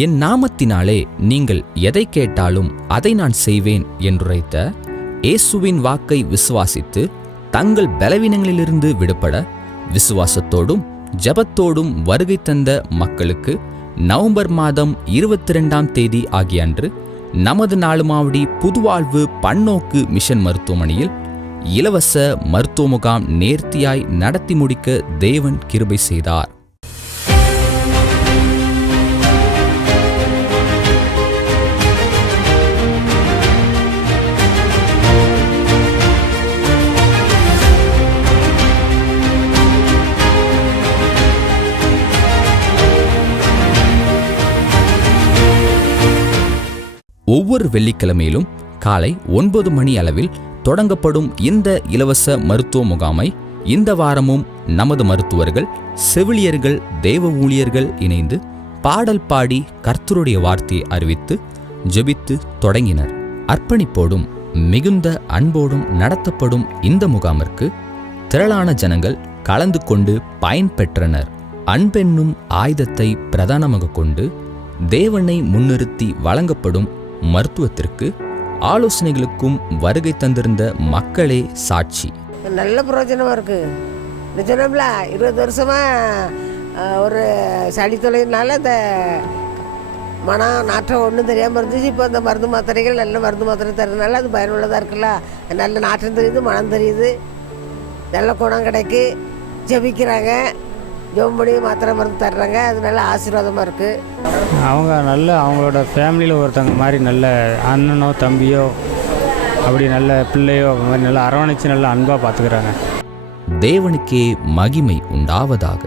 என் நாமத்தினாலே நீங்கள் எதை கேட்டாலும் அதை நான் செய்வேன் என்றுரைத்த இயேசுவின் வாக்கை விசுவாசித்து தங்கள் பலவீனங்களிலிருந்து விடுபட விசுவாசத்தோடும் ஜெபத்தோடும் வருகை தந்த மக்களுக்கு நவம்பர் மாதம் 22ஆம் தேதி ஆகிய அன்று நமது நாளுமாவடி புதுவாழ்வு பன்னோக்கு மிஷன் மருத்துவமனையில் இலவச மருத்துவ முகாம் நேர்த்தியாய் நடத்தி முடிக்க தேவன் கிருபை செய்தார். ஒவ்வொரு வெள்ளிக்கிழமையிலும் காலை 9 மணி அளவில் தொடங்கப்படும் இந்த இலவச மருத்துவ முகாமை இந்த வாரமும் நமது மருத்துவர்கள், செவிலியர்கள், தேவ ஊழியர்கள் இணைந்து பாடல் பாடி கர்த்தருடைய வார்த்தையை அறிவித்து ஜெபித்து தொடங்கினர். அர்ப்பணிப்போடும் மிகுந்த அன்போடும் நடத்தப்படும் இந்த முகாமிற்கு திரளான ஜனங்கள் கலந்து கொண்டு பயன்பெற்றனர். அன்பென்னும் ஆயுதத்தை பிரதானமாக கொண்டு தேவனை முன்னிறுத்தி வழங்கப்படும் மருத்துவத்திற்கு ஆலோசனைகளுக்கும் வருகை தந்திருந்த மக்களே சாட்சி. நல்ல பிரயோஜனமாக இருக்குது. இந்த சொன்னோம்ல 20 வருஷமாக ஒரு சளி தொலைனால இந்த மனம் நாற்றம் ஒன்றும் தெரியாமல் இருந்துச்சு. இப்போ இந்த மருந்து மாத்திரைகள் நல்ல மருந்து மாத்திரை தரதுனால அது பயனுள்ளதாக இருக்குல்ல. நல்ல நாற்றம் தெரியுது, மனம் தெரியுது, நல்ல குணம் கிடைக்கு. ஜெபிக்கிறாங்க, ஜெபம் பண்ணி மாத்திரை மருந்து தர்றாங்க. அது நல்ல ஆசீர்வாதமாக இருக்குது. அவங்க நல்ல அவங்களோட ஃபேமிலியில் ஒருத்தங்க மாதிரி நல்ல அண்ணனோ தம்பியோ அப்படி நல்ல பிள்ளையோ மாதிரி நல்லா அரவணைச்சு நல்லா அன்பாக பார்த்துக்கிறாங்க. தேவனுக்கே மகிமை உண்டாவதாக.